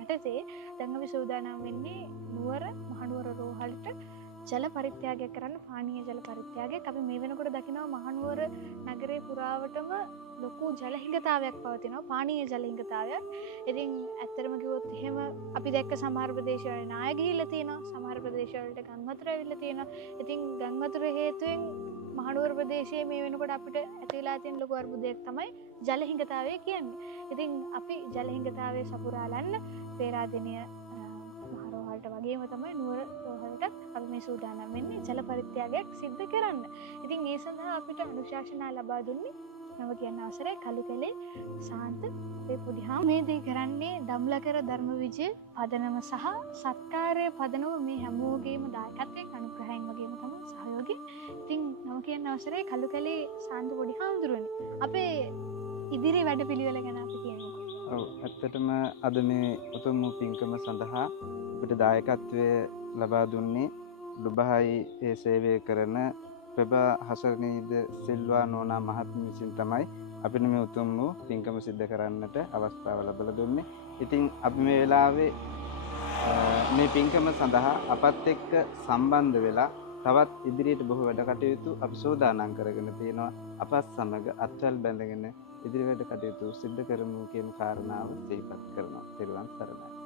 යටතේ දැන් අපි සූදානම් වෙන්නේ නුවර මහනුවර රෝහලට ජල පරිත්‍යාගයක් කරන්න, පානීය ජල පරිත්‍යාගයක්. අපි මේ වෙනකොට දකිනවා මහනුවර නගරේ පුරාවටම ලොකු ජල හිඟතාවයක් පවතිනවා, පානීය ජල හිඟතාවයක්. ඉතින් ඇත්තටම කිව්වොත් එහෙම අපි දැක්ක සමහර ප්‍රදේශවල නාය ගිහිල්ලා තියෙනවා, සමහර ප්‍රදේශවලට ගම් වතුර ඇවිල්ලා තියෙනවා. ඉතින් ගම් වතුර හේතුවෙන් මහනුවර ප්‍රදේශයේ මේ වෙනකොට අපිට ඇති වෙලා තියෙන ලොකු අර්බුදයක් තමයි ජල හිඟතාවය කියන්නේ. ඉතින් අපි ජල හිඟතාවය සපුරාලන්න පේරාදෙණිය මහ රෝහලට වගේම තමයි නුවර රෝහලට අපි මේ සූදානම් වෙන්නේ ජල පරිත්‍යාගයක් සිද්ධ කරන්න. ඉතින් ඒ සඳහා අපිට අනුශාසනා ලබා දුන්නේ නව කියන අවසරයි කළුකැලේ සාන්ත අපේ පුඩිහාම. මේ දේ කරන්නේ දම්ලකර ධර්මවිජය පදනම සහ සත්කාරය පදනම මේ හැමෝගේම දායකත්වයෙන් අනුග්‍රහයෙන් වගේම තමයි සහයෝගයෙන්. ඉතින් නම කියන අවසරයි කළුකැලේ සාන්ත පුඩිහාමුදුරනේ. අපේ ඉදිරි වැඩපිළිවෙල ගැන අපි කියමුකෝ. ඔව්, ඇත්තටම අද මේ උතුම් පින්කම සඳහා අපිට දායකත්වය ලබා දුන්නේ දුබහයි ඒ සේවය කරන ප්‍රභා හසනීද සිල්වා නෝනා මහත්මිය විසින් තමයි අපිට මේ උතුම් වූ පින්කම සිද්ධ කරන්නට අවස්ථාව ලැබලා දුන්නේ. ඉතින් අපි මේ වෙලාවේ මේ පින්කම සඳහා අපත් එක්ක සම්බන්ධ වෙලා තවත් ඉදිරියට බොහෝ වැඩ කටයුතු අපි සූදානම් කරගෙන තියෙනවා. අපත් සමග අත්වැල් බැඳගෙන ඉදිරි වැඩ කටයුතු සිද්ධ කරමු කියන කාරණාව සිහිපත් කරනවා. ත්වන් සරණයි.